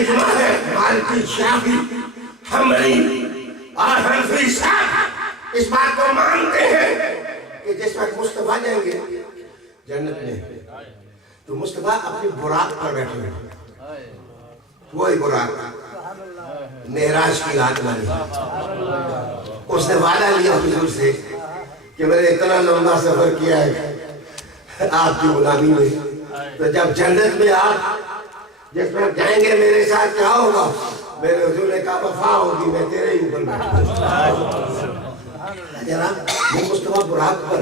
اجماع ہے مالکی شافعی حنبلی اور حنفی صاحب اس بات کو مانتے ہیں کہ جس وقت مصطفیٰ جائیں گے جنت میں تو مصطفیٰ اپنی براق پر بیٹھے ہیں، وہی براق معراج کی رات والی۔ اس نے وعدہ لیا حضور سے کہ میں نے اتنا لمبا سفر کیا ہے آپ کی غلامی میں، تو جب جنت میں آپ جس پر جائیں گے میرے ساتھ کیا ہوگا؟ میرے حضور نے کہا وفا ہوگی، میں تیرے ہی اوپر بیٹھوں گا۔ جناب وہ مصطفیٰ براق پر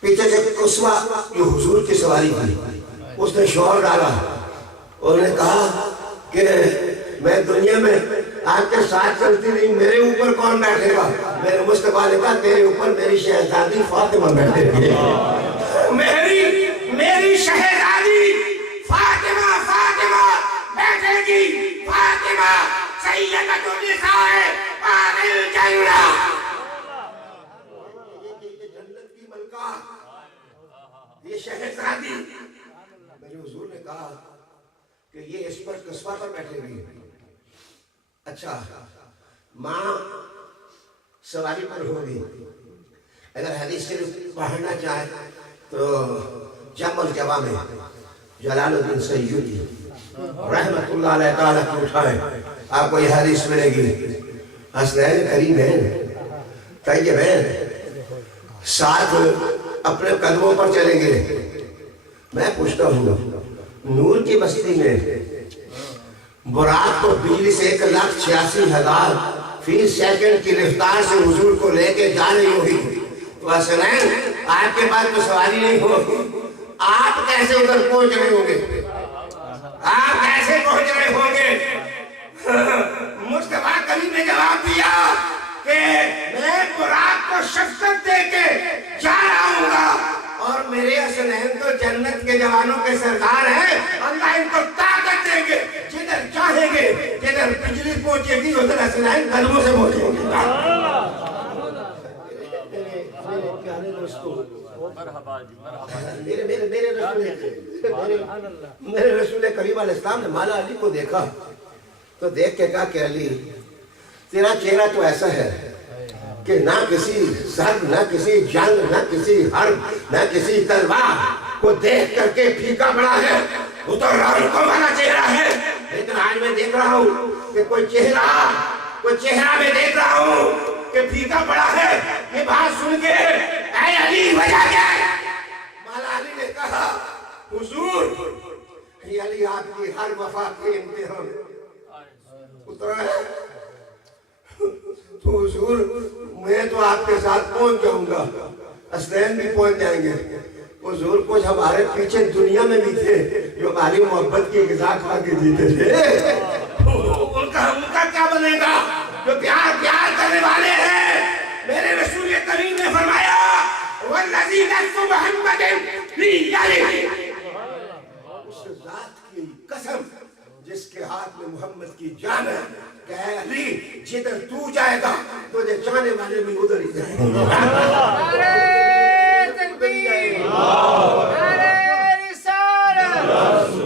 پیچھے سے قصوہ جو حضور کی سواری تھی اس نے شور ڈالا اور نے کہا کہ میں دنیا میں آپ کے ساتھ چلتی نہیں، میرے اوپر کون بیٹھے گا؟ میرے مصطفیٰ نے کہا تیرے اوپر میری شہزادی فاطمہ بیٹھے گی، میری شہزادی فاطمہ بیٹھے گی، فاطمہ سیدۃ النساء اہل الجنہ، جنت کی ملکہ، یہ شہزادی۔ میرے حضور نے کہا کہ یہ اس پر قصبہ پر بیٹھے گی۔ اچھا ماں سواری پر ہوگی، اگر حدیث شریف پڑھنا چاہے تو جم الجواب میں جلال الدین سیوطی رحمت اللہ علیہ تعالیٰ کو اٹھائیں، آپ کو یہ حدیث ملے گی۔ حسنین کریم ہیں، طیب ہیں، ساتھ اپنے قدموں پر چلیں گے۔ میں پوچھتا ہوں نور کی بستی میں براق کو بجلی سے 1,86,000 فی سیکنڈ کی رفتار سے حضور کو لے کے جا رہی ہوگی، تو حسنین آپ کے پاس تو سواری نہیں ہوگی، آپ کیسے ادھر پہنچ رہے ہوں گے؟ آپ کیسے پہنچ رہے ہوں گے؟ مصطفیٰ کریم نے جواب دیا کہ میں براق کو شفقت دے کے جا رہا ہوں گا، اور میرے حسنین تو جنت کے جوانوں کے سردار ہیں، اللہ ان کو طاقت دیں گے، جدھر چاہیں گے، جدھر بجلی پہنچے گی ادھر حسنین قدموں سے پہنچیں گے۔ میرے پیارے دوستو، میرے رسول کریم علیہ السلام نے مولا علی کو دیکھا تو دیکھ کے کہا کہ علی تیرا چہرہ تو ایسا ہے کہ نہ کسی سر، نہ کسی جنگ، نہ کسی حرب، نہ کسی تلوار کو دیکھ کر کے پھیکا پڑا ہے، وہ تو رونقوں والا چہرہ ہے۔ لیکن آج میں دیکھ رہا ہوں کہ کوئی چہرہ میں دیکھ رہا ہوں کہ پھیکا پڑا ہے۔ یہ بات سن کے اے علی وجہ کیا ہے؟ مولا علی نے کہا حضور یہ علی آپ کی ہر وفا کے امتحان اترا ہے، تو حضور میں تو آپ کے ساتھ پہنچ جاؤں گا، حسنین بھی پہنچ جائیں گے۔ حضور کچھ ہمارے پیچھے دنیا میں بھی تھے جو ہماری محبت کی غذا کھا کے جیتے تھے، ان کا کیا بنے گا جو پیار کرنے والے ہیں؟ میرے رسول کریم نے فرمایا والذی نفس محمد بیدہ، اس ذات کی قسم جس کے ہاتھ میں محمد کی جان ہے کہ اے علی جدھر تو جائے گا تجھے جانے والے بھی ادھر ہی جائیں گے۔ نعرہ تکبیر، نعرہ رسالت،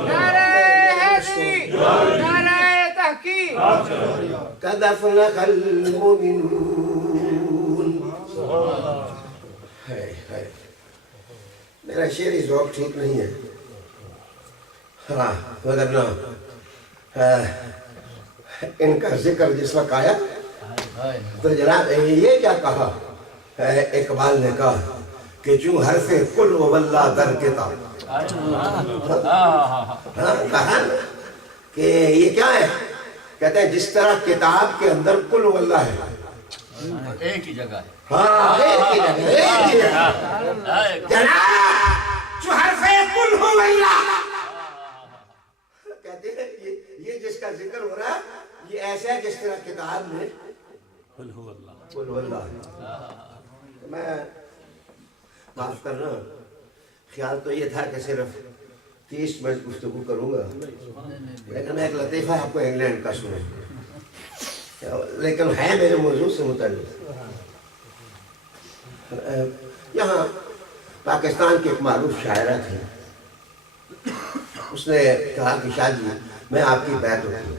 نعرہ حیدری، نعرہ تحقیق۔ قد افلح المؤمنون۔ میرا شعری ذوق ٹھیک نہیں ہے، ہاں وگرنہ ان کا ذکر جس وقت آیا تو جناب یہ کیا کہا؟ اقبال نے کہا کہ جو حرف قل واللہ در کتاب، کہا کہ یہ کیا ہے؟ کہتے ہیں جس طرح کتاب کے اندر قل واللہ ہے، ایک ہی جگہ ہے، ہاں ایک ہی جگہ، جناب جو حرف قل واللہ کہتے ہیں یہ جس کا ذکر ہو رہا ہے یہ ایسا ہے جس طرح کتاب میں قل واللہ۔ میں معاف کرنا، خیال تو یہ تھا کہ صرف 30 منٹ گفتگو کروں گا، لیکن میں ایک لطیفہ آپ کو انگلینڈ کا سنوں، لیکن ہے میرے موضوع سے متعلق۔ یہاں پاکستان کی ایک معروف شاعرہ تھی، اس نے کہا کہ شاہ جی میں آپ کی بیعت ہوتی ہوں.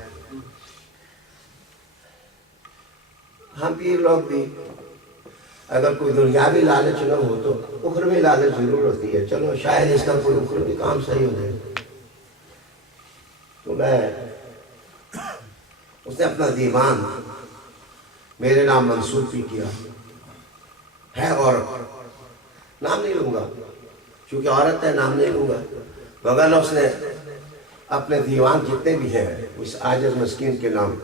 ہم پیر لوگ بھی اگر کوئی دنیاوی لالچ نہ ہو تو اخروی لالچ ضرور ہوتی ہے. چلو شاید اس کا کوئی اخروی کام صحیح ہو جائے. تو اس نے اپنا دیوان میرے نام منسوب بھی کیا ہے، اور نام نہیں لوں گا چونکہ عورت ہے، نام نہیں لوں گا، مگر اس نے اپنے دیوان جتنے بھی ہیں اس عاجز مسکین کے نام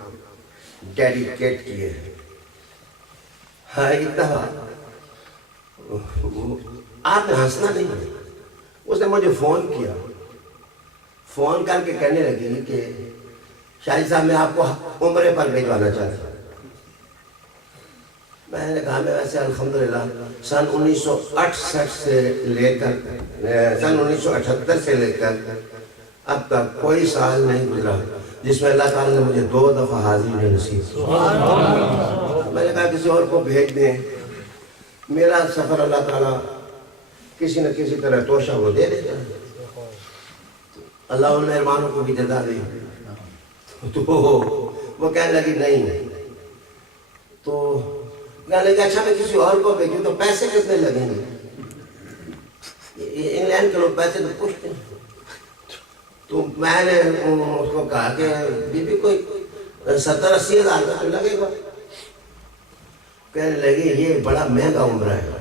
ڈیڈیکیٹ کیے ہیں. ہاں اتنا آپ نے ہنسنا نہیں ہے. اس نے مجھے فون کیا، فون کر کے کہنے لگی کہ شاہد صاحب میں آپ کو عمرے پر بھیجوانا چاہتا ہوں. میں نے کہا میں ویسے الحمدللہ سن 1968 سے لے کر سن 1978 سے لے کر اب تک کوئی سال نہیں گزرا جس میں اللہ تعالیٰ نے مجھے 2 دفعہ حاضری نصیب کی. میں نے کہا کسی اور کو بھیج دیں، میرا سفر اللہ تعالیٰ کسی نہ کسی طرح توشہ وہ دے دیتا ہے. اللہ ان مہربانوں کو بھی جزا دے. تو وہ کہنے لگی نہیں. تو کہنے لگی اچھا میں کسی اور کو بھیجوں تو پیسے کتنے لگیں گے؟ انگلینڈ کے لوگ پیسے تو پوچھتے ہیں. تو میں نے اس کو کہا کہ بی بی کوئی 70-80 ہزار کا تو لگے گا. کہنے لگی یہ بڑا مہنگا عمرہ ہے،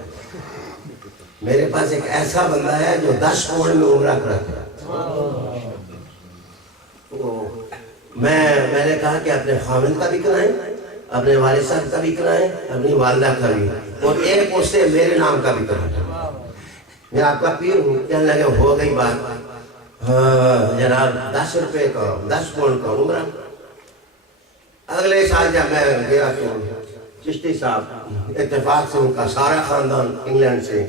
میرے پاس ایک ایسا بندہ ہے جو 10 پاؤنڈ میں عمرہ کراتا ہے. میں نے کہا کہ اپنے خاوند کا بھی کرائیں، اپنے والد صاحب کا بھی کرائیں، اپنی والدہ کا بھی، اور ایک اس سے میرے نام کا بھی کرائیں. میں آپ کا پیر ہوں. کہنے لگے ہو گئی بات، ہاں جناب 10 روپے کا 10 پاؤنڈ کا عمرہ. اگلے سال جب میں گیا تو چشتی صاحب اتفاق سے ان کا سارا خاندان انگلینڈ سے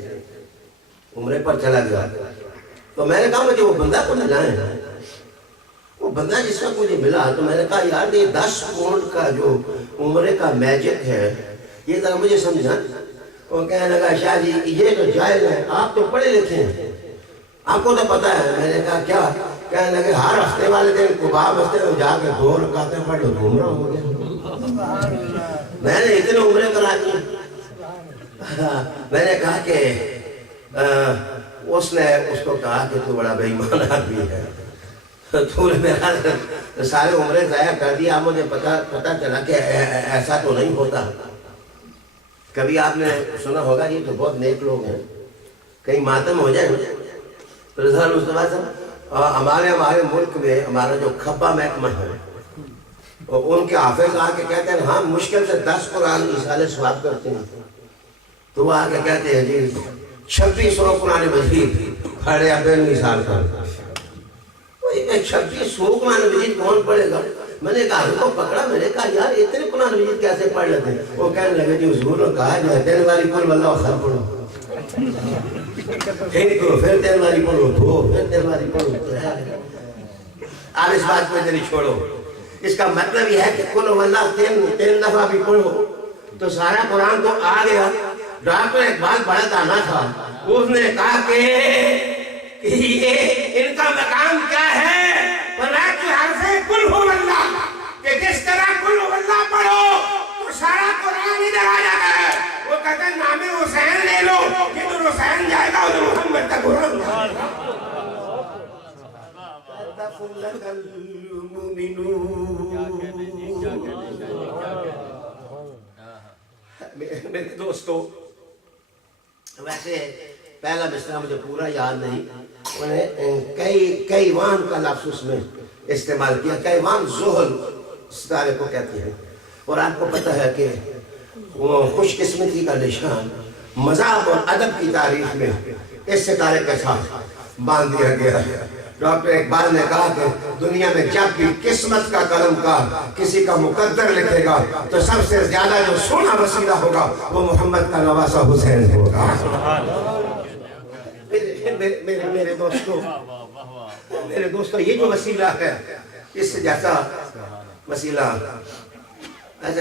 عمرے پر چلا گیا. تو میں نے کہا مجھے وہ بندہ کو ملائیں. وہ بندہ جس وقت مجھے ملا تو میں نے کہا یار یہ 10 پاؤنڈ کا جو عمرے کا میجک ہے یہ ذرا مجھے سمجھا. وہ کہنے لگا شاہ جی یہ تو جائز ہے، آپ تو پڑھے لکھے ہیں، آپ کو تو پتا ہے. میں نے کہا کیا؟ کہنے لگے ہر ہفتے والے دن قباء مسجد میں جا کے 2 رکعتیں پڑھ لو تو عمرہ ہو گیا. میں نے اتنے عمرے کرا دیے. میں نے کہا کہ اس نے اس کو کہا کہ تو بڑا بے ایمان آدمی ہے، تو نے میرا سارے عمرے ضائع کر دیا. مجھے پتا چلا کہ ایسا تو نہیں ہوتا. کبھی آپ نے سنا ہوگا یہ تو بہت نیک لوگ ہیں، کہیں ماتم ہو جائے تو رضوان مصطفیٰ صاحب ہمارے ملک میں ہمارا جو کھپا محکمہ ہے ان کے حافظ آ کے کہتے ہیں ہم مشکل سے 10 قرآن ایصال ثواب کرتے ہیں. تو وہ آ کے کہتے ہیں جی 2600 قرآن مجید کھڑے ابے نو ایصال کر. 2600 قرآن مجید کون پڑھے گا؟ میں نے کہا کو پکڑا. میں نے کہا یار اتنے قرآن مجید کیسے پڑھ لیتے ہیں؟ وہ کہنے لگے جی حضور نے کہا جو ہے دن والی قل واللہ اخر پڑھو، پھر دن والی پڑھو، پھر دن والی پڑھو. آپ اس بات کو ادھر ہی چھوڑو. اس کا مطلب یہ ہے کہ قل واللہ 3 دفعہ بھی پڑھو تو سارا قرآن تو آ گیا. ڈاکٹر اقبال بڑا دانا تھا، اس نے کہا کہ یہ ان کا مقام کیا ہے؟ فرمایا کہ حرف قل هو اللہ، کہ جس طرح قل هو اللہ پڑھو تو سارا قرآن ادھر آ جاتا ہے. وہ کہتے ہیں نام حسین لے لو کہ تو حسین جائے گا اور محمد کا قرآن جائے گا. میرے دوستو ویسے پہلا بسرا مجھے پورا یاد نہیں، انہیں کئی وان کا لفظ اس میں استعمال کیا. کئی وان زحل ستارے کو کہتے ہیں. اور آپ کو پتہ ہے کہ وہ خوش قسمتی کا نشان مذہب اور ادب کی تاریخ میں اس ستارے کے ساتھ باندھ دیا گیا ہے. ڈاکٹر اقبال نے کہا کہ دنیا میں جب بھی قسمت کا قلم کا کسی کا مقدر لکھے گا تو سب سے زیادہ جو سونا وسیلہ ہوگا وہ محمد کا نواسہ حسین ہوگا. میرے دوستو یہ جو وسیلہ ہے اس سے جیسا وسیلہ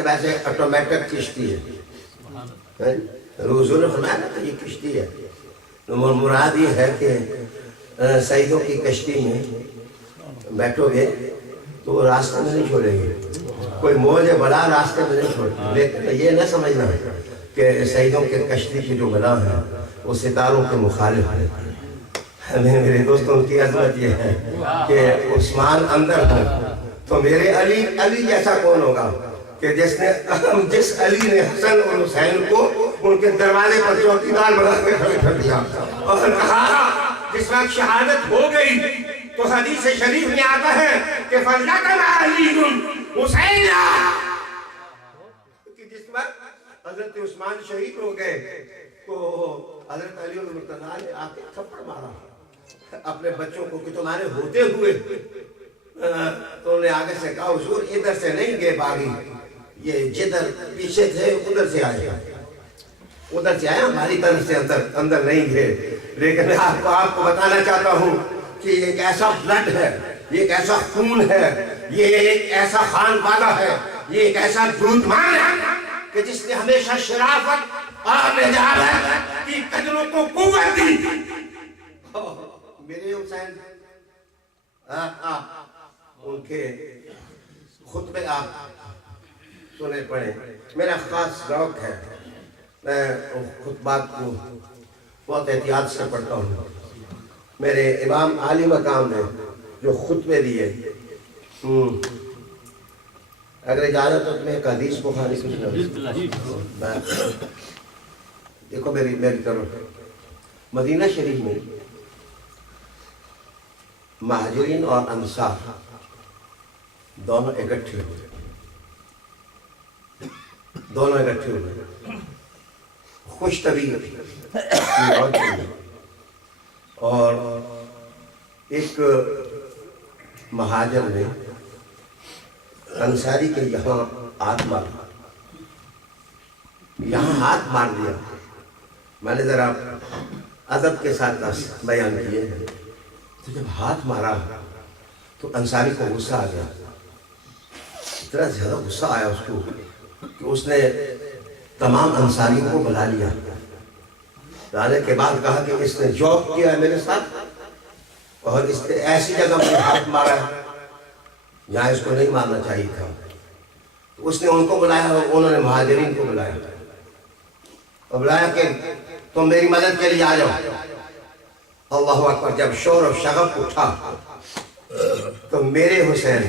ویسے آٹومیٹک کشتی ہے. حضور نے فرمایا نا یہ کشتی ہے. مراد یہ ہے کہ سعیدوں کی کشتی میں بیٹھو گے تو وہ راستے میں نہیں چھوڑیں گے، کوئی موج بلا راستے میں نہیں چھوڑیں گے۔ لیکن یہ نہ سمجھنا کہ سعیدوں کے کشتی کی جو بلا ہے وہ ستاروں کے مخالف ہے۔ میرے دوستوں کی عظمت یہ ہے کہ عثمان اندر ہو تو میرے علی جیسا کون ہوگا کہ جس علی نے حسن اور حسین کو ان کے دروازے پر چوکیدار بنا کے کھڑے کر دیا اور کہا جس وقت شہادت ہو گئی تو حدیث شریف میں آتا ہے کہ فَلْيَقْنَ عَلِيٌّ حُسَيْنًا، کہ جس وقت حضرت عثمان شہید ہو گئے تو حضرت علی المرتضیٰ نے آ کے تھپڑ مارا اپنے بچوں کو کہ تمہارے ہوتے ہوئے، تو انہوں نے آگے سے کہا حضور ادھر سے نہیں گئے باغی، یہ جدھر پیچھے تھے ادھر سے آئے، ادھر سے آئے، ہماری طرف سے اندر نہیں گئے۔ لیکن میں آپ کو بتانا چاہتا ہوں کہ یہ ایک ایسا بلڈ ہے، یہ ایک ایسا خون ہے، یہ ایک ایسا خان پادہ ہے، یہ ایک ایسا دودمان ہے کہ جس نے ہمیشہ شرافت اور رجالت کی قدروں کو قوت دی۔ میرے حسین ان کے خطبے آپ سنے پڑھیں، میرا خاص ذوق ہے، میں خطبات کو بہت احتیاط سے پڑھتا ہوں۔ میرے امام عالی مقام نے جو خطبے دیے، اگر اجازت ہو تو میں ایک حدیث بخاری سننا، دیکھو میری طرف۔ مدینہ شریف میں مہاجرین اور انصار دونوں اکٹھے ہوئے، خوش طبیعت اور ایک مہاجر نے انصاری کے یہاں ہاتھ مار دیا۔ میں نے ذرا ادب کے ساتھ بیان کیے ہیں، تو جب ہاتھ مارا تو انصاری کو غصہ آ گیا، اتنا زیادہ غصہ آیا اس کو کہ اس نے تمام انصاریوں کو بلا لیا، لانے کے بعد کہا کہ اس نے جوک کیا ہے میرے ساتھ اور اس نے ایسی جگہ پر ہاتھ مارا ہے جہاں اس کو نہیں مارنا چاہیے تھا۔ تو اس نے ان کو بلایا اور انہوں نے مہاجرین کو بلایا اور بلایا کہ تم میری مدد کے لیے آ جاؤ۔ اللہ اکبر، جب شور و شغب اٹھا تو میرے حسین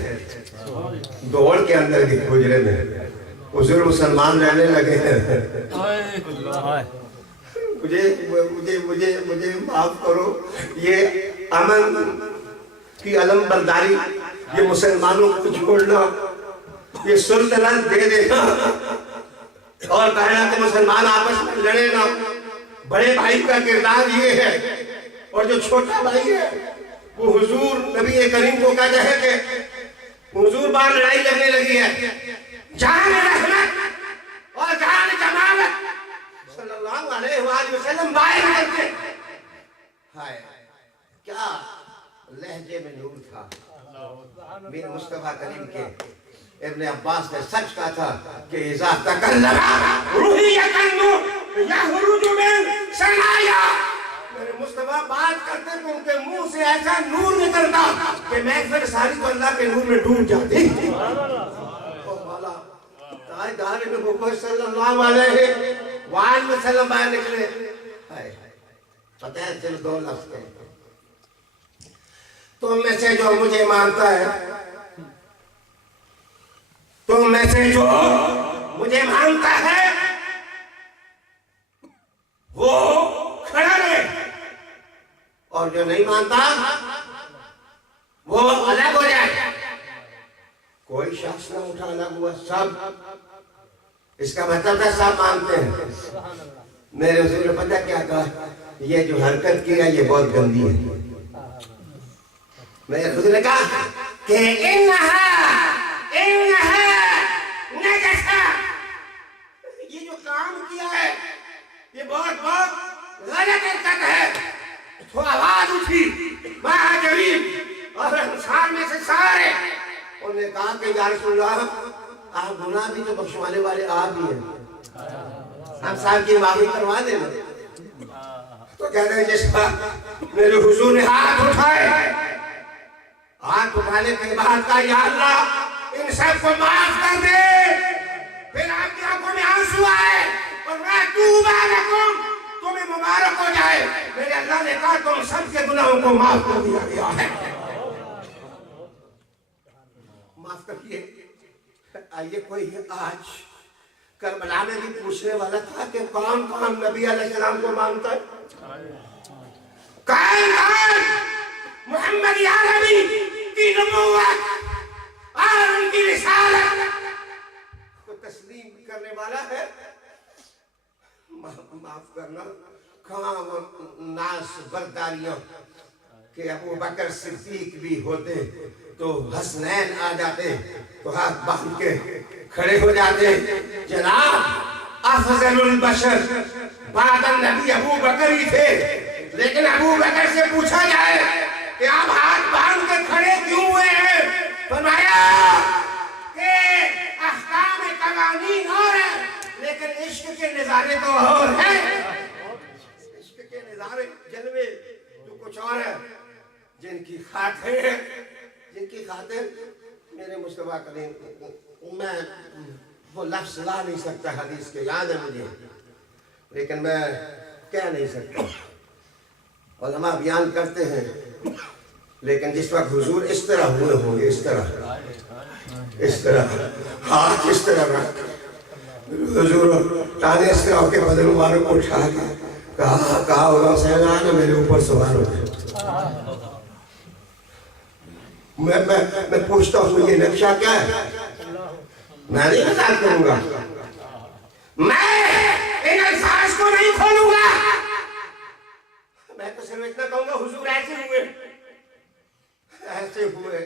دوڑ کے اندر کی حجرے میں حضور مسلمان رہنے لگے ہیں۔ مجھے معاف کرو، یہ امن کی علم برداری، یہ مسلمانوں کو چھوڑنا، یہ سلطنت دے دینا اور کہنا کہ مسلمان آپس میں لڑے نا، بڑے بھائی کا کردار یہ ہے۔ اور جو چھوٹا بھائی ہے وہ حضور نبی کریم کو کہتا ہے کہ حضور بار لڑائی لگنے لگی ہے، جان رحمت اور جان جمالت صلی اللہ علیہ وآلہ وسلم باہر کرتے۔ ہائے کیا لہجے میں نور تھا میرے مصطفیٰ کریم کے۔ ابن عباس نے سچ کہا تھا کہ اذا تکلم روحیۃ النور یخرج من ثنایا، میرے مصطفیٰ بات کرتے تو ان کے منہ سے ایسا نور نکلتا کہ محفل ساری تو اللہ کے نور میں ڈوب جاتی۔ تاجدار نبوت صلی اللہ علیہ وآلہ وسلم باہر نکلے۔ پتہ ہے چلو دو لفظ کے، تم میں سے جو مجھے مانتا ہے، تم میں سے جو مجھے مانتا ہے وہ کھڑا رہے، اور جو نہیں مانتا وہ الگ ہو جائے۔ کوئی شخص نہ اٹھا الگ ہوا، سب، اس کا مطلب ہے سب مانتے ہیں۔ میرے حضور نے پتہ کیا کہا، یہ جو حرکت کی ہے یہ بہت گندی ہے۔ میرے حضور نے کہا کہ انہا نجسہ، یہ جو کام کیا ہے یہ بہت غلط حرکت ہے۔ تو آواز اٹھی مہاجرین اور انصار میں سے سارے، انہوں نے کہا کہ یا رسول اللہ آپ گناہ بھی تو بخشوانے والے آپ ہی ہیں، ہم صاحب کی معافی کروا دیں۔ تو کہتے ہیں جس پر میرے حضور نے ہاتھ اٹھائے، ہاتھ اٹھانے کے بعد کہا یا اللہ ان سب کو معاف کر دے. پھر آپ کی آنکھوں میں آنسو آئے اور میں توبہ لکم تمہیں مبارک ہو جائے. میرے اللہ نے کہا تم سب کے گناہوں کو معاف کر دیا گیا ہے. معاف کریے. آئیے کوئی آج کربلا میں بھی پوچھنے والا تھا کہ کون کون نبی علیہ السلام کو مانتا ہے؟ کائنات محمد عربی کی نبوت اور ان کی رسالت کو تسلیم کرنے والا ہے. معاف کرنا کہاں وہ ناس برداریاں کہ ابو بکر صدیق بھی ہوتے تو حسنین آ جاتے تو ہاتھ باندھ کے کھڑے ہو جاتے. جناب افضل البشر بعد النبی ابو بکر ہی تھے, لیکن ابو بکر سے پوچھا جائے کہ آپ ہاتھ باندھ کے کھڑے کیوں ہوئے ہیں؟ فرمایا کہ احکام قوانین اور ہیں لیکن عشق کے نظارے تو اور ہیں. عشق کے نظارے جلوے تو کچھ اور ہے. جن کی خاطر میرے مصطفیٰ کریم میں وہ لفظ لا نہیں سکتا, حدیث کے یاد ہے مجھے لیکن میں کہہ نہیں سکتا. علماء بیان کرتے ہیں لیکن جس وقت حضور اس طرح ہوئے ہوں گے, اس طرح ہاتھ اس طرح رکھ حضور تانے اس طرح کے بدن مبارک کو اٹھا کے کہا ہوگا حسین آنا میرے اوپر سوار ہو گئے. میں پوچھتا ہوں یہ نقشہ کیا ہے؟ میں نہیں مذاق کروں گا, میں ان الفاظ کو نہیں کھولوں گا. میں تو صرف اتنا کہوں گا حضور ایسے ہوئے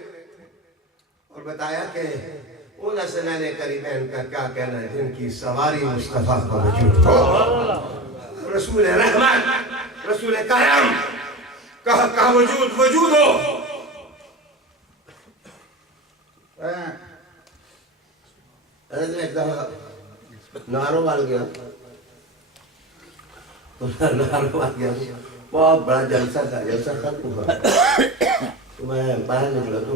اور بتایا کہ ان حسنین کریمین کا کیا کہنا ہے جن کی سواری مصطفیٰ کا وجود ہو. رسول رحمت رسول کرم کا وجود ہو. ایک دفعہ ناروال گیا بہت بڑا جلسہ ختم ہوا تو میں باہر نکلا تو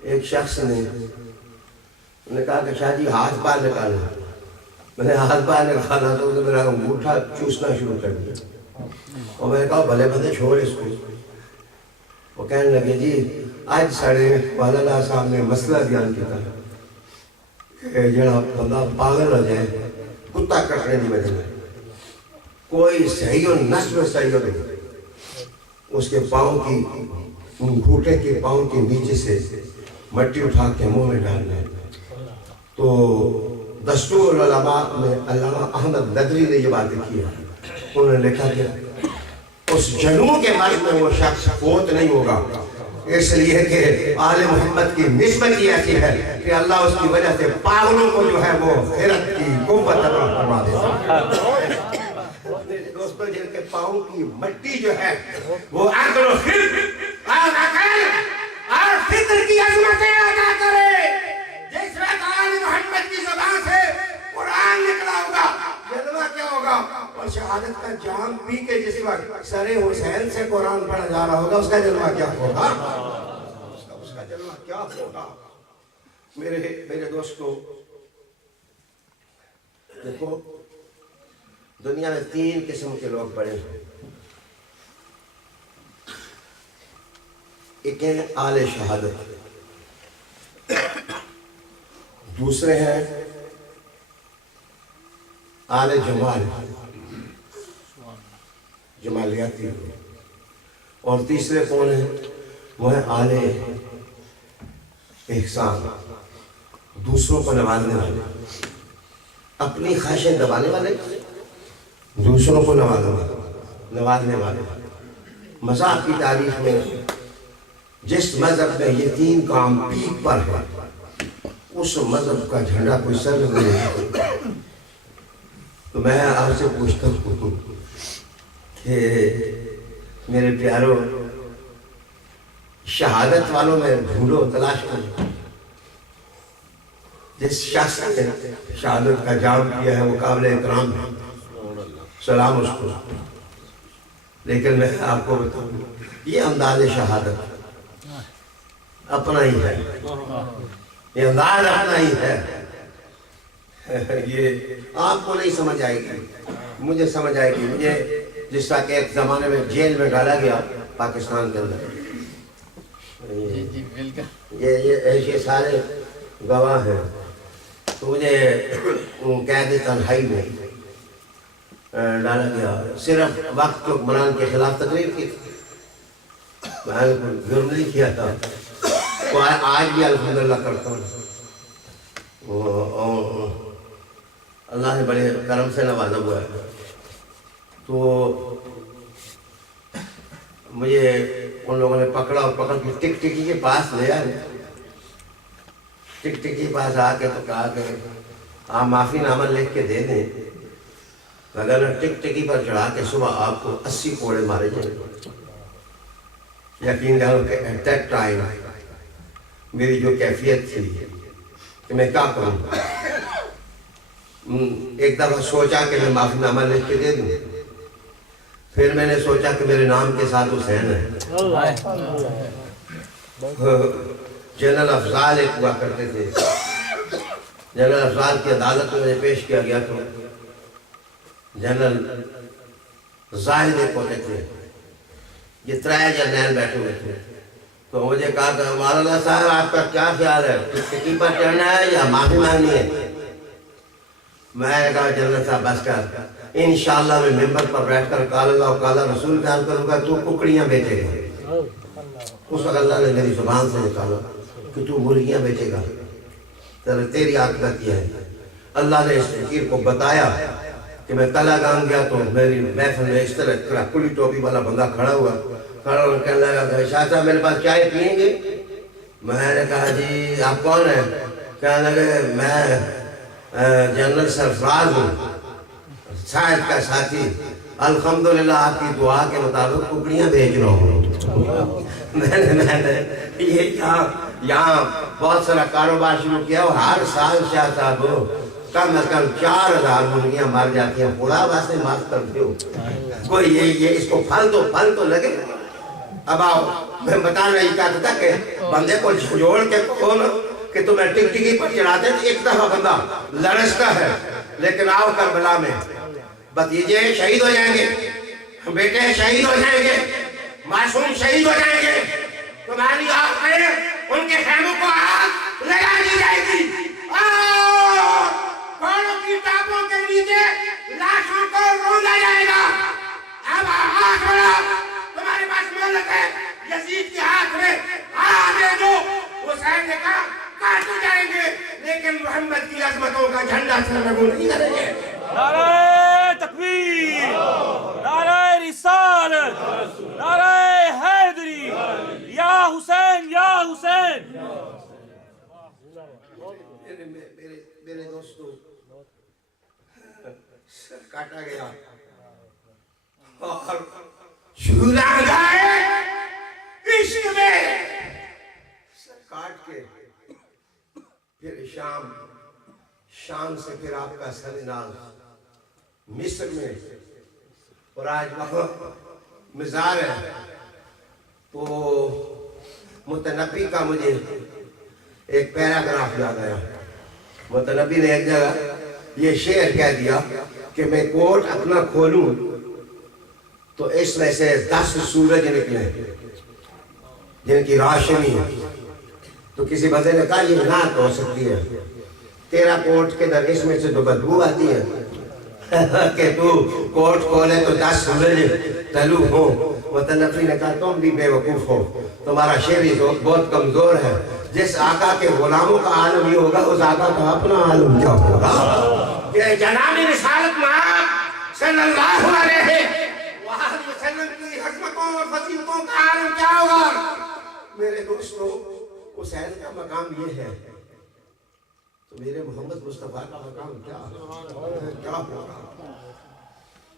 ایک شخص نے کہا کہ شاہ جی ہاتھ پار نکالنا. میں نے ہاتھ پار نکالا تو میرا انگوٹھا چوسنا شروع کر دیا اور میں نے کہا بھلے بھلے چھوڑ اس کو. وہ کہنے لگے جی آج ساڑھے مولانا صاحب نے مسئلہ بیان کیا کہ جڑا بندہ پاگل ہو جائے کتا کٹنے کی وجہ میں کوئی صحیح و نسل صحیح ہو نہیں, اس کے پاؤں کی گھوٹے کے پاؤں کے نیچے سے مٹی اٹھا کے منہ میں ڈالنا ہے. تو دستور العلماء میں علامہ احمد ندوی نے یہ بات لکھی ہے. انہوں نے لکھا کہ اس جنوں کے مرض میں وہ شخص فوت نہیں ہوگا, اس لیے کہ آل محمد کی نسبت یہ ایسی ہے کہ اللہ اس کی وجہ سے پاگلوں کو جو ہے وہ خیرت کی قوت عطا فرما دیتا ہے. دوستو جن کے پاؤں کی مٹی جو ہے وہ عقل و فکر کی عظمتیں ادا کرے. جس وقت آل محمد کی زبان سے قرآن نکلا ہوگا جلوہ کیا ہوگا, اور شہادت کا جام پی کے جس وقت سر حسین سے قرآن پڑھا جا رہا ہوگا اس کا جلوہ کیا ہوگا, اس کا جلوہ کیا ہوگا. میرے دوستو دیکھو دنیا میں 3 قسم کے لوگ پڑے ہیں. ایک ہیں آل شہادت, دوسرے ہیں آل جمال جمالیاتی, اور تیسرے کون ہیں وہ ہیں آل احسان, دوسروں کو نوازنے والے, اپنی خواہشیں دبانے والے, دوسروں کو نوازنے والے. مذہب کی تاریخ میں جس مذہب میں یہ 3 کام پیک پر ہے اس مذہب کا جھنڈا کوئی سر نہیں ہے. تو میں آپ سے پوچھتا ہوں کہ میرے پیاروں شہادت والوں میں ڈھونڈو, تلاش کرو. جس شخص نے شہادت کا جام کیا ہے وہ قابل اکرام ہے, سلام اس کو. لیکن میں آپ کو بتاؤں یہ انداز شہادت اپنا ہی ہے، یہ انداز اپنا ہی ہے. یہ آپ کو نہیں سمجھ آئے گی، مجھے سمجھ آئے گی. مجھے جس طرح کہ ایک زمانے میں جیل میں ڈالا گیا پاکستان کے اندر، یہ سارے گواہ ہیں. تو مجھے قید تنہائی میں ڈالا گیا، صرف وقت کو منان کے خلاف تقریر کی تھی، میں نے کوئی جرم نہیں کیا تھا. تو آج بھی الحمدللہ کرتا ہوں. اللہ نے بڑے کرم سے نوازا ہوا ہے. تو مجھے ان لوگوں نے پکڑا اور پکڑ کے ٹک ٹکی کے پاس لے آئے. ٹک ٹکی کے پاس آ کے تو کہا کہ آپ معافی نامہ لکھ کے دے دیں، اگر ٹک ٹکی پر چڑھا کے صبح آپ کو 80 کوڑے مارے جائیں. یقین جانو کہ ایٹ دیٹ ٹائم میری جو کیفیت تھی کہ میں کیا کروں. ایک دفعہ سوچا کہ میں معافی نامہ لکھ کے دے دوں، پھر میں نے سوچا کہ میرے نام کے ساتھ حسین ہے. جنرل افضال ایک ہوا کرتے تھے، جنرل افضال کی عدالت میں مجھے پیش کیا گیا تو جنرل زاہد ایک ہوتے تھے، یہ 3 جرنیل بیٹھے ہوئے تھے. تو مجھے کہا کہ مولانا صاحب آپ کا کیا خیال ہے، ٹکی پر چڑھنا ہے یا معافی مانگنی ہے؟ میں نے کہا جنرل صاحب بس کر، انشاءاللہ میں ممبر پر بیٹھ کر قال اللہ و قال رسول بیان کروں گا، تو ککڑیاں بیچے گا. اس وقت اللہ نے میری زبان سے نکالا کہ تو مرغیاں بیچے گا، تیری عاقبت یہ ہے. اللہ نے اس فقیر کو بتایا کہ میں کلا گام گیا تو میری محفل میں اس طرح کھلی ٹوپی والا بندہ کھڑا ہوا، کہنے لگا کہ شاہ صاحب میرے پاس چائے پئیں گے؟ میں نے کہا جی آپ کون ہیں؟ کہنے لگے میں جنرل سرفراز ہوں، شاید کا ساتھی، الحمدللہ آپ کی دعا کے مطابق ککڑیاں بھیج رہا ہوں. میں نے یہ یہاں بہت سارا کاروبار شروع کیا اور ہر سال شاہ صاحب کم از کم 4000 مرغیاں مار جاتی ہیں. خدا واسطے معاف کر دو، کوئی یہ اس کو پھل تو لگے. اب آؤ میں بتا رہی چاہتا تھا کہ بندے کو جوڑ کے کہو نا کہ تمہیں ٹک ٹکی پر چڑھاتے تو ایک دفعہ بندہ لرزتا ہے، لیکن آؤ کربلا میں بھتیجے شہید ہو جائیں گے، بیٹے شہید ہو جائیں گے، معصوم شہید ہو جائیں گے، تمہاری آنکھ میں ان کے خیموں کو آگ لگا دی جائے گی. گھوڑوں کی ٹاپوں کے نیچے لاشوں کو روندا جائے گا. اب آنکھ بڑھا، تمہارے پاس مہلت ہے، یزید کے ہاتھ میں آنے دو. حسین نے کہا کاٹے جائیں گے لیکن محمد کی عظمتوں کا جھنڈا سرنگوں نہیں کریں گے. نعرہ تکبیر، نعرہ رسالت، نعرہ حیدری، یا حسین یا حسین. میرے دوستو سر کاٹا گیا اور شورا گائے عشق میں سر کاٹ کے پھر شام سے پھر آپ کا سر ناز مصر میں، اور آج وہاں مزار ہے. تو متنبی کا مجھے ایک پیراگراف یاد آیا. متنبی نے ایک جگہ یہ شعر کہہ دیا کہ میں کوٹ اپنا کھولوں تو اس میں سے 10 سورج نکلے جن کی روشنی ہے. تو کسی بندے نے کہا یہ نعت ہو سکتی ہے، تیرا کوٹ کے در اس میں سے تو بدبو آتی ہے کہ تو کوٹ کھولے تو 10 سورج طلوع ہو. متنبی نے کہا تم بھی بے وقوف ہو، تمہارا شعری ذوق بہت کمزور ہے. جس آقا کے غلاموں کا عالم یہ ہوگا اس آقا کا اپنا عالم کیا ہوگا. کہ جناب رسالت مآب صلی اللہ علیہ وآلہ وسلم کی عظمتوں اور فضیلتوں کا عالم کیا ہوگا. میرے دوستو حسین کا مقام یہ ہے تو میرے محمد مصطفیٰ کا مقام کیا ہوگا.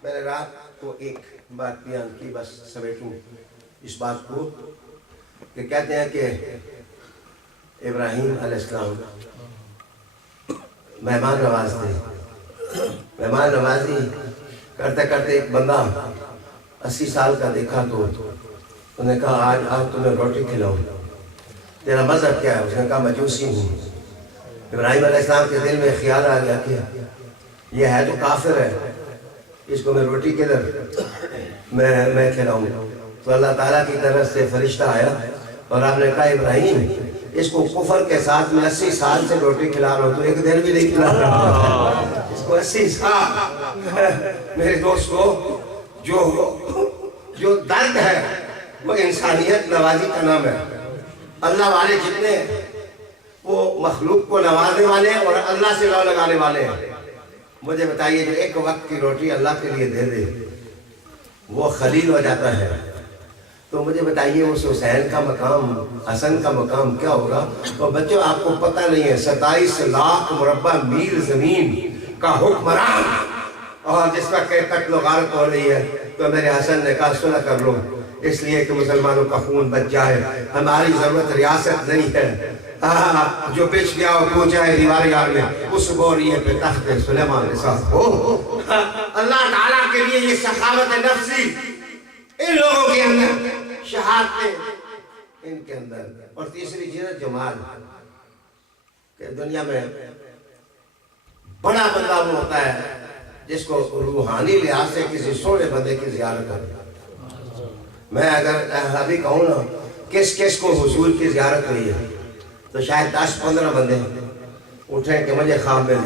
میں نے رات کو ایک بات بیان کی، بس سمیٹوں اس بات کو کہ کہتے ہیں کہ ابراہیم علیہ السلام مہمان نواز تھے. مہمان نوازی کرتے کرتے ایک بندہ 80 سال کا دیکھا تو انہوں نے کہا آج تمہیں روٹی کھلاؤں. تیرا مذہب کیا ہے؟ اس نے کہا مجوسی ہوں۔ ابراہیم علیہ السلام کے دل میں خیال آ گیا کہ یہ ہے تو کافر ہے، اس کو میں روٹی کدھر میں کھلاؤں؟ تو اللہ تعالیٰ کی طرف سے فرشتہ آیا اور آپ نے کہا ابراہیم اس کو کفر کے ساتھ میں 80 سال سے روٹی کھلا رہا ہوں، تو ایک دن بھی نہیں کھلا رہا، اس کو 80 سال۔ میرے دوست کو جو درد ہے وہ انسانیت نوازی کا نام ہے۔ اللہ والے جتنے وہ مخلوق کو نوازنے والے ہیں اور اللہ سے لو لگانے والے ہیں۔ مجھے بتائیے جو ایک وقت کی روٹی اللہ کے لیے دے دے وہ خلیل ہو جاتا ہے، تو مجھے بتائیے اس حسین کا مقام، حسن کا مقام کیا ہوگا؟ اور بچوں آپ کو پتہ نہیں ہے 27 لاکھ مربع میل زمین کا حکمران، اور جس کا قتل و غارت ہو رہی ہے، تو میرے حسن نے کہا صلح کر لو اس لیے کہ مسلمانوں کا خون بچ جائے، ہماری ضرورت ریاست نہیں ہے، جو بچ گیا وہ پہنچا ہے دیوار یار میں، اس بوریے پہ تخت سلیمان کے ساتھ ہو۔ اللہ تعالیٰ کے لیے یہ سخاوت نفسی ان لوگوں کے اندر، شہادتیں ان کے اندر۔ اور تیسری چیز جمال، کہ دنیا میں بڑا بندہ وہ ہوتا ہے جس کو روحانی لحاظ سے کسی سونے بندے کی زیارت کرے۔ میں اگر ابھی کہوں نا کس کو حضور کی زیارت ہوئی ہے تو شاید 10-15 بندے اٹھیں کہ مجھے خواب میں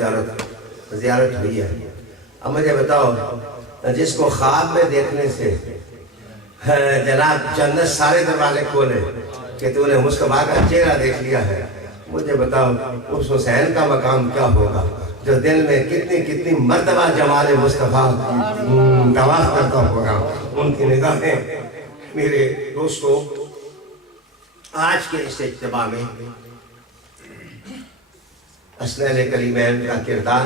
زیارت ہوئی ہے۔ اب مجھے بتاؤ جس کو خواب میں دیکھنے سے جناب جنت سارے دروازے کھولے کہ تو نے مصطفیٰ کا چہرہ دیکھ لیا ہے، مجھے بتاؤ اس حسین کا مقام کیا ہوگا جو دل میں کتنی مرتبہ جمال مصطفیٰ طواف کرتا ہوگا۔ ان کی نگاہیں میرے دوستو آج کے اس اجتماع میں حسنین کریمین کا کردار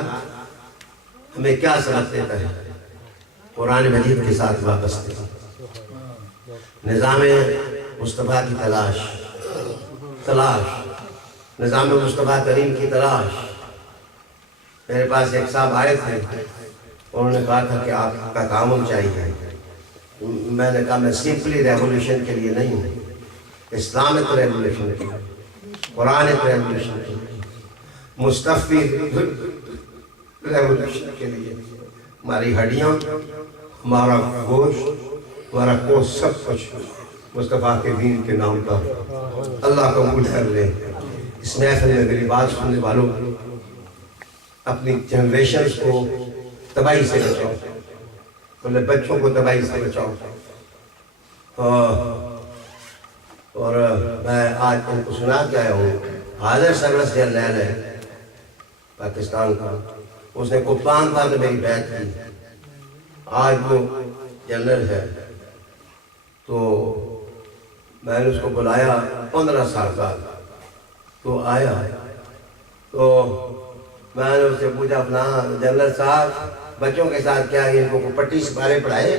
ہمیں کیا سبق دیتا ہے؟ قرآن مجید کے ساتھ وابستہ نظام مصطفیٰ کی تلاش، نظام مصطفیٰ کریم کی تلاش۔ میرے پاس ایک صاحب آئے تھے، انہوں نے کہا تھا کہ آپ کا تعاون چاہیے۔ میں نے کہا میں سمپلی ریولیوشن کے لیے نہیں ہوں، اسلامک ریولیوشن کے لیے، قرآنک ریولیوشن کے لیے، مصطفی ریولیوشن کے لیے۔ ہماری ہڈیاں، ہمارا گوشت، ہمارا کوشت، سب کچھ مصطفیٰ کے دین کے نام پر اللہ قبول کر لے۔ اس محفل میں میری بات سننے والوں اپنی جنریشنز کو تباہی سے بچاؤ، اپنے بچوں کو تباہی سے بچاؤ۔ اور میں آج ان کو سنا کے آیا ہوں، حاضر سروس جنرل ہے پاکستان کا، اس نے قبطان تھا تو میری بیعت کی، آج وہ جنرل ہے۔ تو میں نے اس کو بلایا 15 سال بعد، تو آیا، تو میں نے اس سے پوچھا اپنا جنرل صاحب بچوں کے ساتھ کیا ان کو پٹی سپارے پڑھائے؟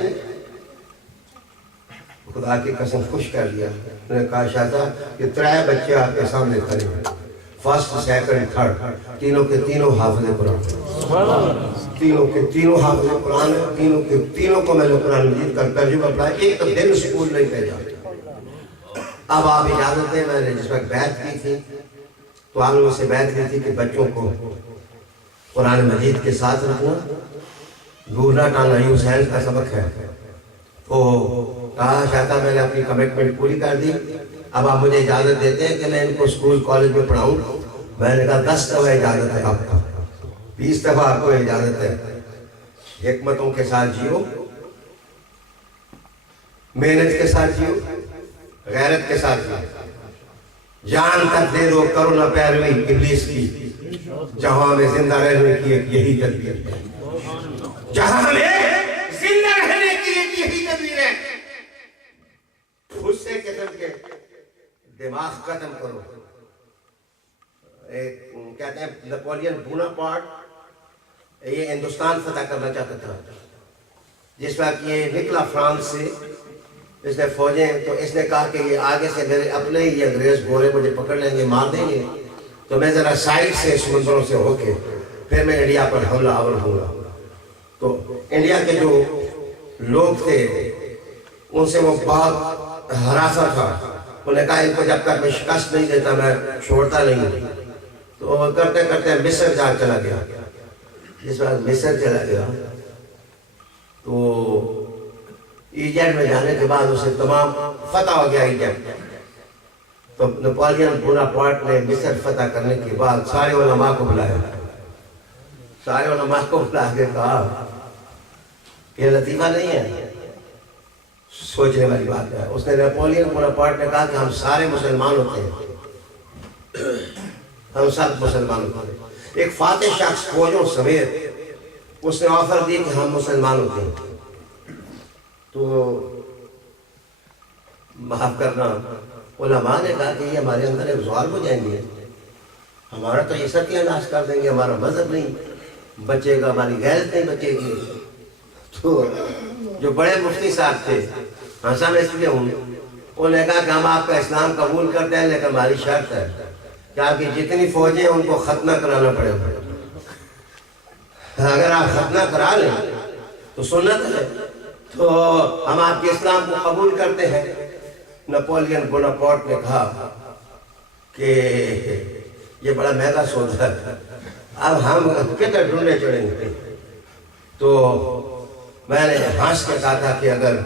خدا کی قسم خوش کر لیا۔ میں نے کہا شاہ صاحب یہ 3 بچے آپ کے سامنے کھڑے ہیں، فرسٹ سیکنڈ تھرڈ، تینوں کے تینوں حافظ قرآن، تینوں کے تینوں حافظ قرآن ہیں، تینوں کے تینوں کو میں نے قرآن مجید کا ترجمہ پڑھا، ایک دن سکول نہیں بھیجا۔ اب آپ اجازت دیں، میں نے جس وقت بیعت کی تھی تو آپ لوگوں سے بیعت کی تھی کہ بچوں کو قرآن مجید کے ساتھ رکھنا، دور نہ ٹالنا، یہ حسین کا سبق ہے۔ تو کہا شاہ صاحب میں نے اپنی کمٹمنٹ پوری کر دی، اب آپ مجھے اجازت دیتے ہیں کہ میں ان کو اسکول کالج میں پڑھاؤں؟ میں نے کہا 10 دفعہ اجازت ہے آپ کا، 20 دفعہ آپ کو اجازت ہے۔ حکمتوں کے ساتھ جیو، محنت کے ساتھ جیو، غیرت کے ساتھ جیو، جان تک دے دو، کرو نہ پیروی ابلیس کی، جہاں میں زندہ رہنے کی ایک یہی تدبیر ہے، جہاں میں زندہ رہنے کی ایک یہی تدبیر ہے۔ غصے قسم کے دماغ ختم کرو۔ کہتے ہیں نپولین بوناپارٹ یہ ہندوستان فتح کرنا چاہتا تھا، جس وقت یہ نکلا فرانس سے، اس نے فوجیں، تو اس نے کہا کہ یہ آگے سے میرے اپنے ہی انگریز گورے مجھے پکڑ لیں گے، مار دیں گے، تو میں ذرا سائڈ سے سمندروں سے ہو کے پھر میں انڈیا پر حملہ آور ہوں گا۔ تو انڈیا کے جو لوگ تھے ان سے وہ بہت ہراسا تھا، انہوں نے کہا ان کو جب تک میں شکست نہیں دیتا میں چھوڑتا نہیں ہوں. تو کرتے کرتے مصر جا چلا گیا. جس وقت مصر چلا گیا تو ایجپٹ میں جانے کے بعد اسے تمام فتح ہو گیا ایجپٹ. تو نپولین بوناپارٹ نے مصر فتح کرنے کے بعد سارے علماء کو بلایا. سارے علماء کو بلا کے کہا یہ لطیفہ نہیں ہے, سوچنے والی بات ہے. اس نے نپولین بوناپارٹ نے کہا کہ ہم سارے مسلمان ہوتے ہیں, ہم سب مسلمان ہوتے ہیں. ایک فاتح شخص فوجوں سمیت اس نے آفر دی کہ ہم مسلمان ہوتے ہیں. تو معاف کرنا, علماء نے کہا کہ یہ ہمارے اندر ابزار ہو جائیں گے, ہمارا تو یہ ستیہ ناش کر دیں گے, ہمارا مذہب نہیں بچے گا, ہماری غیرت نہیں بچے گی. تو جو بڑے مفتی صاحب تھے, ہنسا میں اس لیے ہوں, انہوں نے کہا کہ ہم آپ کا اسلام قبول کرتے ہیں لیکن ہماری شرط ہے کہ آپ کی جتنی فوجیں ہیں ان کو ختنہ کرانا پڑے گا. اگر آپ ختنہ کرا لیں تو سنت ہے, تو ہم آپ کے اسلام کو قبول کرتے ہیں. نپولین بوناپارٹ نے کہا کہ یہ بڑا مہنگا سودا ہے, اب ہم کتنے ڈھونڈے چڑھیں گے. تو میں نے ہنس کے کہا تھا کہ اگر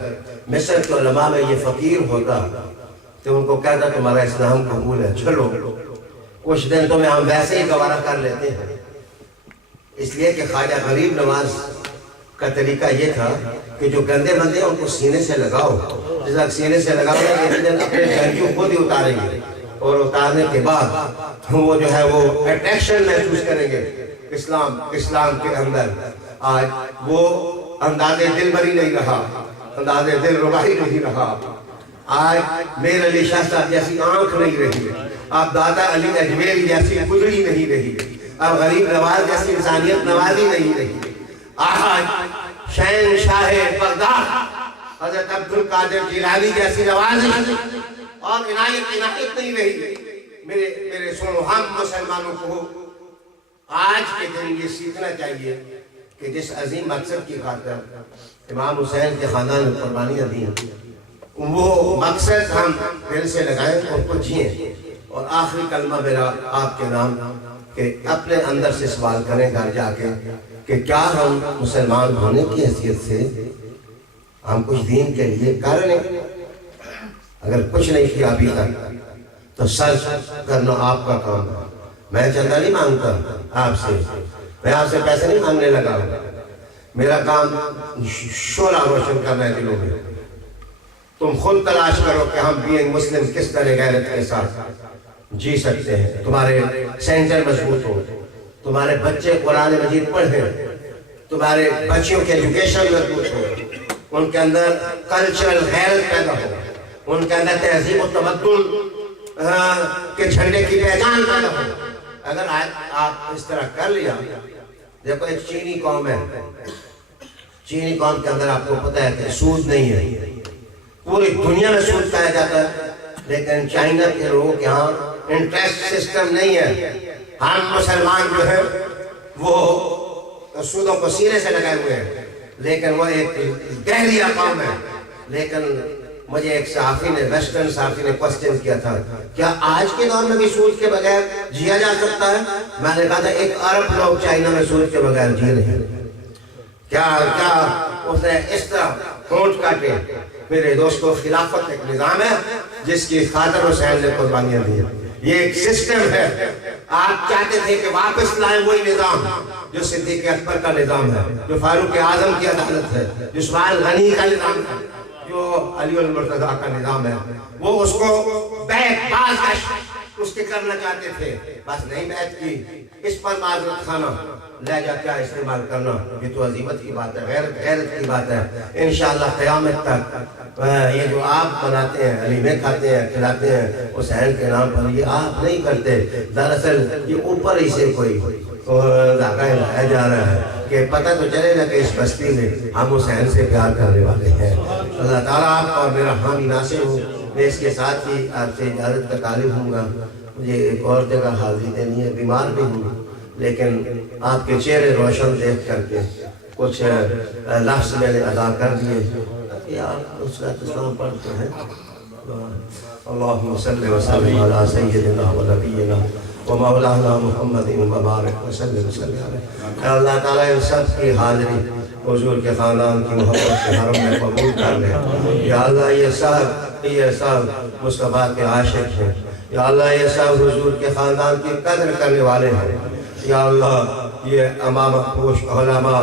مصر کے علماء میں یہ فقیر ہوتا تو ان کو کہتا تمہارا اسلام قبول ہے, چلو کچھ دن تو ہم ویسے ہی گوارہ کر لیتے ہیں. اس لیے کہ خواجہ غریب نواز کا طریقہ یہ تھا کہ جو گندے بندے ہیں ان کو سینے سے لگاؤ, جس وقت سینے سے لگاؤ گے ایک دن اپنے گھر خود ہی اتاریں گے, اور اتارنے کے بعد وہ جو ہے وہ اٹریکشن محسوس کریں گے اسلام کے اندر. آج وہ انداز دل بری نہیں رہا, انداز دل ربائی نہیں رہا. آج میر علی شاہ صاحب جیسی آنکھ نہیں رہی, اب دادا علی اجمیری جیسی گزری نہیں رہی, اب غریب نواز جیسی انسانیت نوازی نہیں رہی. آج شہنشاہ بغداد حضرت عبدالقادر جیلانی جیسی نوازی اور عنایت نہیں رہی. میرے سنو, ہم مسلمانوں کو آج کے دن یہ سیکھنا چاہیے کہ جس عظیم مقصد کی خاطر امام حسین کے خاندان نے قربانیاں دی ہیں, وہ مقصد ہم دل سے لگائیں اور کو جئیں. اور آخری کلمہ میرا آپ کے نام کہ اپنے اندر سے سوال کریں گھر جا کے کہ کیا ہم مسلمان ہونے کی حیثیت سے ہم کچھ دین کے لیے کر لیں. اگر کچھ نہیں کیا ابھی تک تو سرچ کرنا آپ کا کام ہے. میں چندہ نہیں مانگتا آپ سے, میں آپ سے پیسے نہیں مانگنے لگا. میرا کام شعلہ روشن کرنا ہے دلوں میں. تم خود تلاش کرو کہ ہم بینگ مسلم کس طرح غیرت کے ساتھ جی سکتے ہیں. تمہارے سینٹر مضبوط ہو, تمہارے بچے قرآن مجید پڑھیں, تمہارے بچیوں کے ایجوکیشن مضبوط ہو, ان کے اندر کلچرل غیرت پیدا ہو, ان کے اندر تہذیب و تمدن کے جھنڈے کی پہچان پیدا ہو. اگر آپ اس طرح کر لیا, دیکھو ایک چینی قوم ہے, چینی قوم کے اندر آپ کو پتہ ہے کہ سود نہیں ہے, پوری دنیا میں سود کھایا جاتا ہے, لیکن چائنا کے لوگوں کے ہاں انٹرسٹ سسٹم نہیں ہے. ہم مسلمان جو ہیں وہ سودوں کو سینے سے لگائے ہوئے ہیں, لیکن وہ ایک گہریہ قوم ہے. لیکن مجھے ایک صحافی نے, ویسٹرن صحافی نے کوسچن کیا تھا کیا آج کے دور میں بھی سود کے بغیر جیا جا سکتا ہے. میں نے کہا تھا ایک ارب لوگ چائنا میں سود کے بغیر جی رہے ہیں. کیا اس نے اس طرح ہونٹ کاٹے. میرے دوستو, خلافت ایک نظام ہے جس کی خاطر حسین نے قربانیاں دی. یہ ایک سسٹم ہے. آپ چاہتے تھے کہ واپس لائیں وہی نظام جو صدیق اکبر کا نظام ہے, جو فاروق اعظم کی عدالت ہے, جو اسماعیل غنی کا نظام ہے, جو علی المرتضیٰ کا نظام ہے. وہ اس کو بیک بازگشت اس کے کرنا چاہتے تھے, بس نہیں بیعت کی. اس پر معذرت خانہ لہجہ کیا استعمال کرنا, یہ تو عظیمت کی بات ہے, غیرت کی بات ہے. انشاءاللہ قیامت تک یہ جو آپ بناتے ہیں, حلیمیں کھاتے ہیں, کھلاتے ہیں حسین کے نام پر, یہ آپ نہیں کرتے. دراصل یہ اوپر ہی سے کوئی ذاکہ لایا جا رہا ہے کہ پتہ تو چلے گا کہ اس بستی میں ہم حسین سے پیار کرنے والے ہیں. اللہ تعالیٰ آپ اور میرا حامی ناصر ہو. میں اس کے ساتھ ہی آپ سے اجازت کا طالب ہوں گا. مجھے ایک اور جگہ حاضری دینی ہے, بیمار بھی ہوں, لیکن آپ کے چہرے روشن دیکھ کر کے کچھ لفظ میں نے ادا کر دیے. آپ اس کا اسلام پڑھتے ہیں. اللهم صل وسلم على سيدنا ونبينا ومولانا محمد مبارک وسلم علیہ. اے اللہ تعالیٰ ان سب کی حاضری حضور کے خاندان کی محبت کے حرم میں قبول کر لے. یا اللہ یہ سب مصطفیٰ کے عاشق ہیں. یا اللہ یہ سب حضور کے خاندان کی قدر کرنے والے ہیں. یا اللہ یہ امامت پوش علماء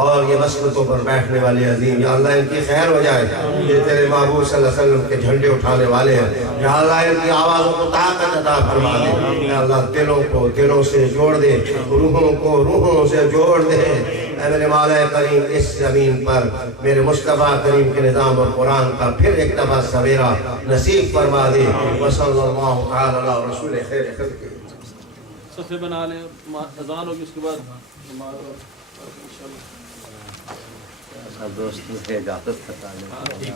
اور یہ مسلطوں پر بیٹھنے والے عظیم، یا اللہ ان کی خیر ہو جائے. یہ تیرے محبوب صلی اللہ علیہ وسلم کے جھنڈے اٹھانے والے ہیں. یا اللہ ان کی آوازوں کو طاقت عطا فرما دے. یا اللہ دلوں کو دلوں سے جوڑ دے، روحوں کو روحوں سے جوڑ دے. اے میرے مولا کریم اس زمین پر میرے مصطفیٰ کریم کے نظام اور قرآن کا پھر ایک دفعہ سویرا نصیب فرما دے. وصلی اللہ تعالی علی رسول خیر خلق. صفحے بنا لیں، اذان ہوگی اس کے بعد دوست سے اجازت کرتا ہے.